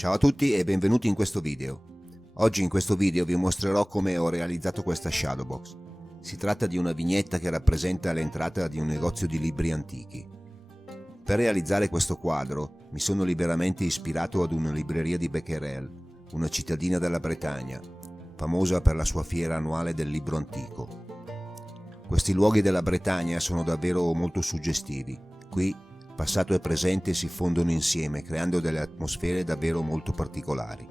Ciao a tutti e benvenuti in questo video. Oggi in questo video vi mostrerò come ho realizzato questa Shadowbox. Si tratta di una vignetta che rappresenta l'entrata di un negozio di libri antichi. Per realizzare questo quadro mi sono liberamente ispirato ad una libreria di Becquerel, una cittadina della Bretagna, famosa per la sua fiera annuale del libro antico. Questi luoghi della Bretagna sono davvero molto suggestivi. Qui passato e presente si fondono insieme, creando delle atmosfere davvero molto particolari.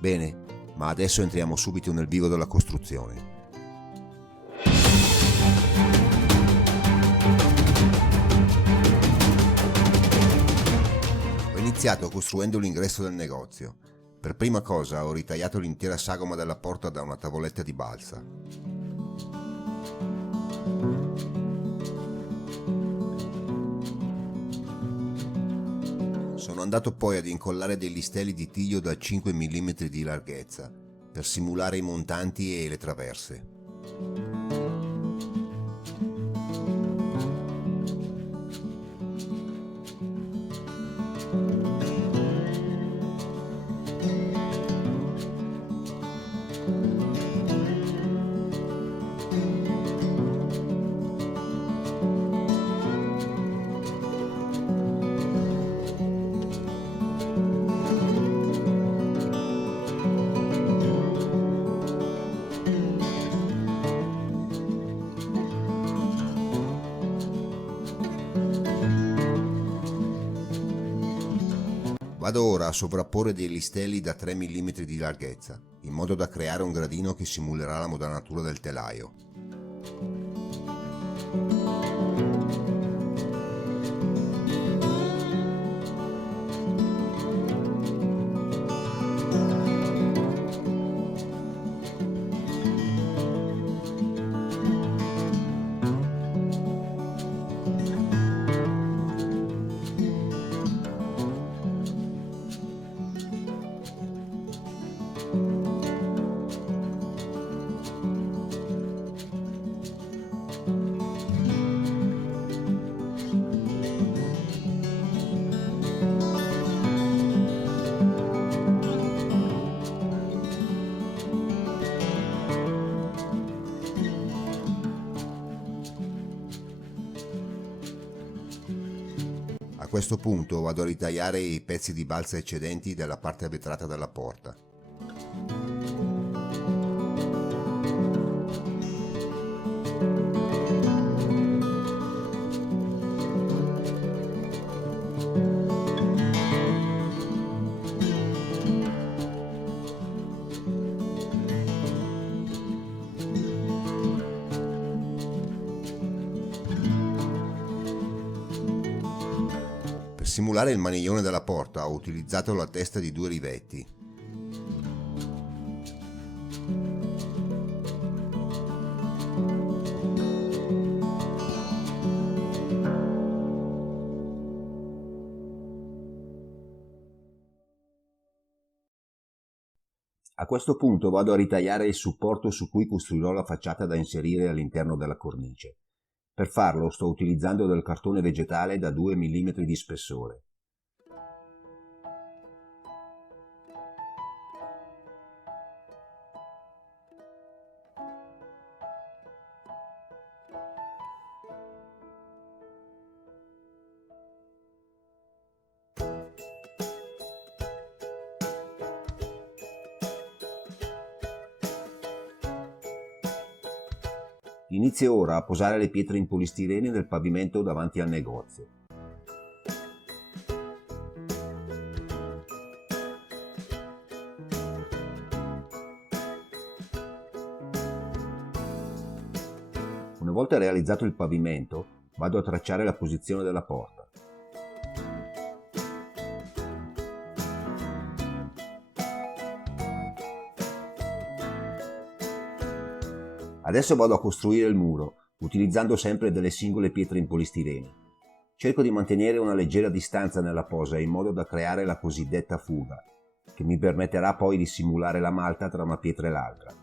Bene, ma adesso entriamo subito nel vivo della costruzione. Ho iniziato costruendo l'ingresso del negozio. Per prima cosa ho ritagliato l'intera sagoma della porta da una tavoletta di balsa. Sono andato poi ad incollare dei listelli di tiglio da 5 mm di larghezza per simulare i montanti e le traverse. Vado ora a sovrapporre dei listelli da 3 mm di larghezza, in modo da creare un gradino che simulerà la modanatura del telaio. A questo punto vado a ritagliare i pezzi di balsa eccedenti della parte vetrata della porta. Per simulare il maniglione della porta ho utilizzato la testa di 2 rivetti. A questo punto vado a ritagliare il supporto su cui costruirò la facciata da inserire all'interno della cornice. Per farlo sto utilizzando del cartone vegetale da 2 mm di spessore. Inizio ora a posare le pietre in polistirene nel pavimento davanti al negozio. Una volta realizzato il pavimento, vado a tracciare la posizione della porta. Adesso vado a costruire il muro, utilizzando sempre delle singole pietre in polistirene. Cerco di mantenere una leggera distanza nella posa in modo da creare la cosiddetta fuga, che mi permetterà poi di simulare la malta tra una pietra e l'altra.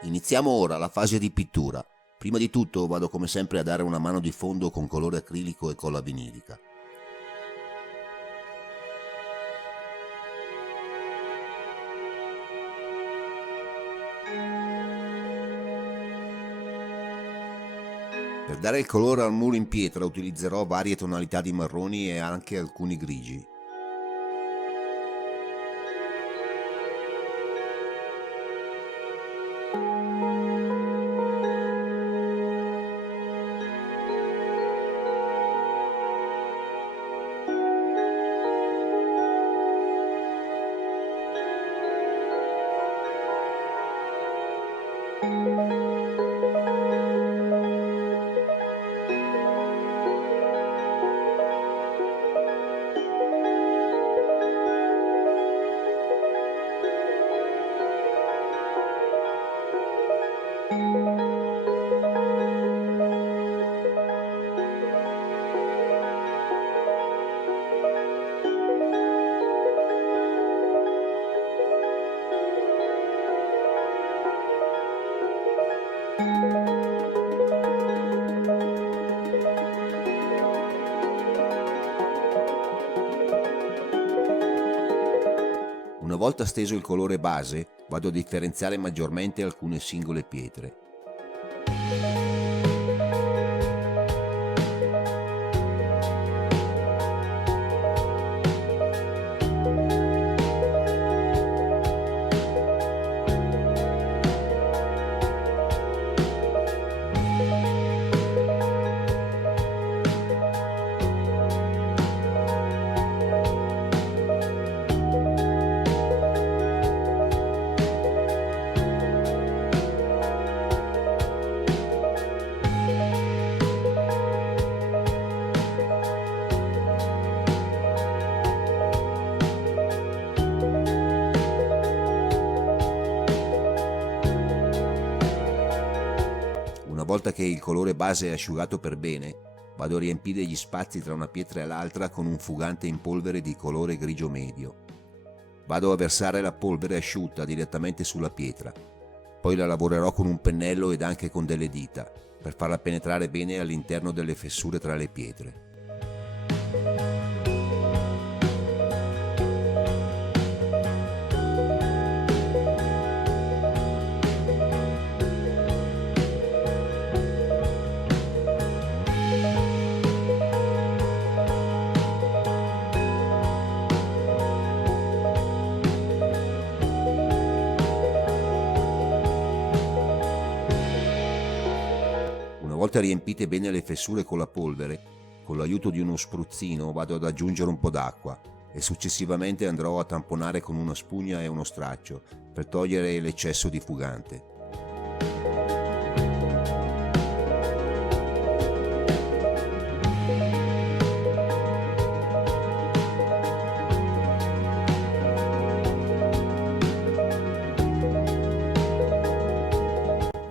Iniziamo ora la fase di pittura. Prima di tutto vado come sempre a dare una mano di fondo con colore acrilico e colla vinilica. Per dare il colore al muro in pietra utilizzerò varie tonalità di marroni e anche alcuni grigi. Una volta steso il colore base, vado a differenziare maggiormente alcune singole pietre. Una volta che il colore base è asciugato per bene, vado a riempire gli spazi tra una pietra e l'altra con un fugante in polvere di colore grigio medio. Vado a versare la polvere asciutta direttamente sulla pietra, poi la lavorerò con un pennello ed anche con delle dita, per farla penetrare bene all'interno delle fessure tra le pietre. Una volta riempite bene le fessure con la polvere, con l'aiuto di uno spruzzino vado ad aggiungere un po' d'acqua e successivamente andrò a tamponare con una spugna e uno straccio per togliere l'eccesso di fugante.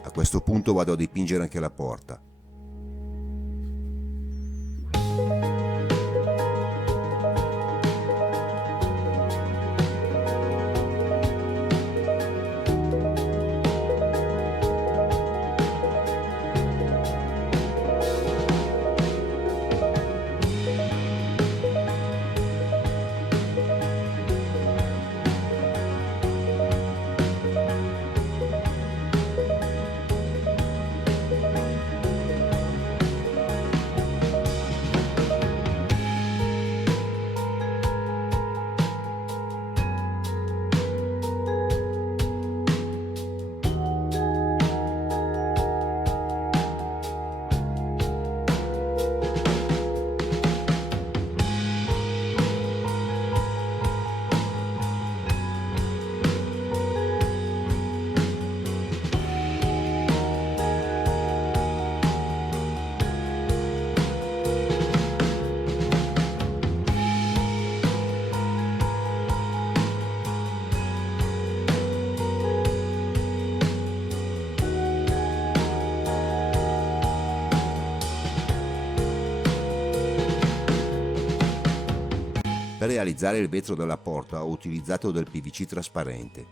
A questo punto vado a dipingere anche la porta. Per realizzare il vetro della porta ho utilizzato del PVC trasparente.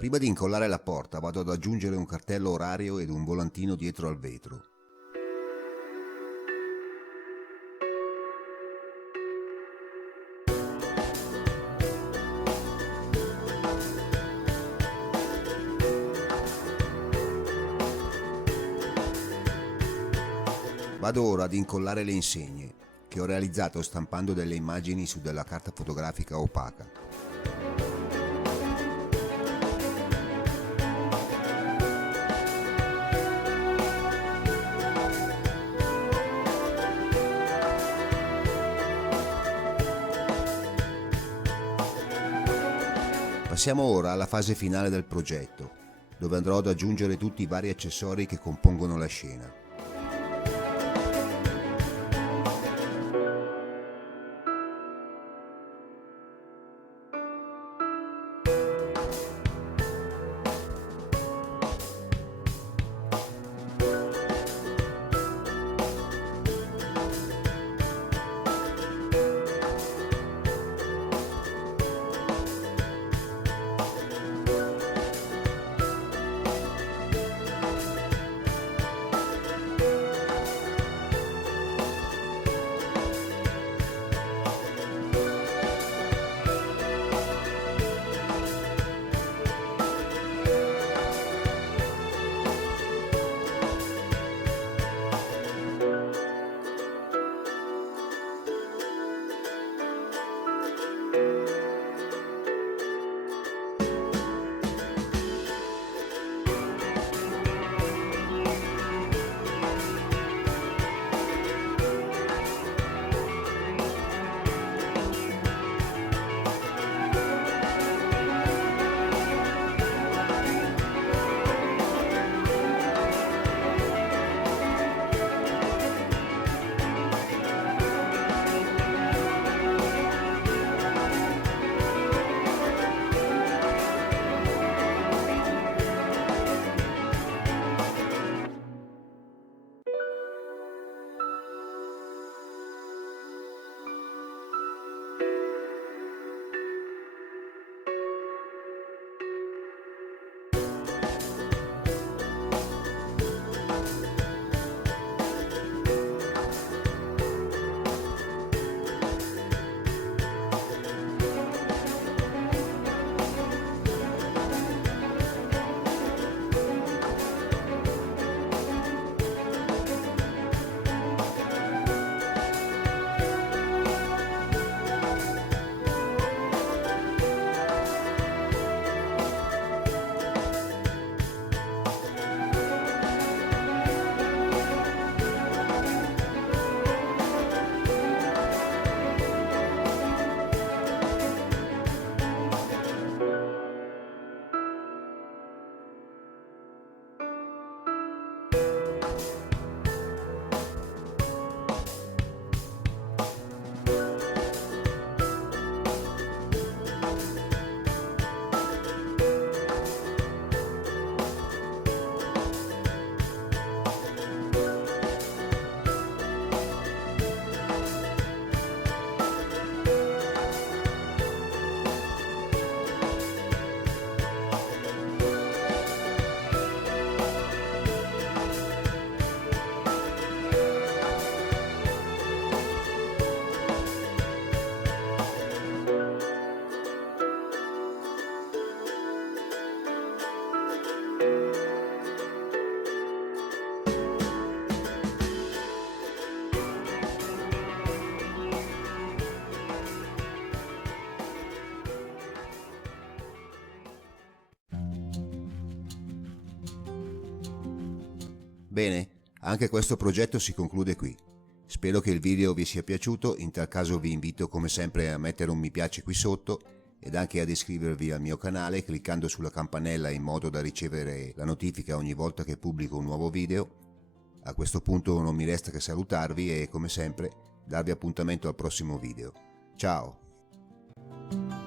Prima di incollare la porta vado ad aggiungere un cartello orario ed un volantino dietro al vetro. Vado ora ad incollare le insegne, che ho realizzato stampando delle immagini su della carta fotografica opaca. Passiamo ora alla fase finale del progetto, dove andrò ad aggiungere tutti i vari accessori che compongono la scena. Bene, anche questo progetto si conclude qui. Spero che il video vi sia piaciuto, in tal caso vi invito come sempre a mettere un mi piace qui sotto ed anche ad iscrivervi al mio canale cliccando sulla campanella in modo da ricevere la notifica ogni volta che pubblico un nuovo video. A questo punto non mi resta che salutarvi e come sempre darvi appuntamento al prossimo video. Ciao!